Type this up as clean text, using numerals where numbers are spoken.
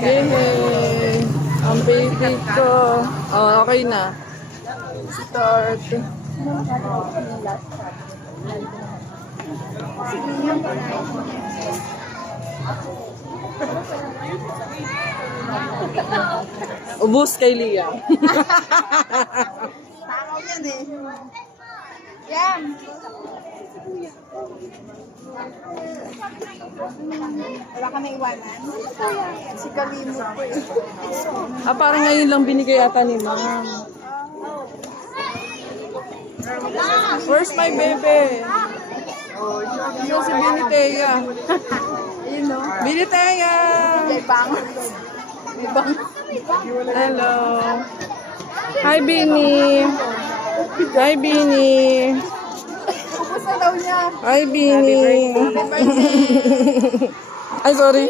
Yay! Ang baby ko. Oh, okay na. Start. Ubus kay Liam. Takaw yan eh. Yan. Wala ka na iwanan? Si Kalimut ko eh. Ah, parang ngayon lang binigay ata ni Ma'am. Where's my baby? Ito si Binitea. Ayun no? Binitea! May bang. May bang. Hello. Hi, Bini. Hi, Bini. Ubus na daw niya. Hi, Bini. Ay, sorry.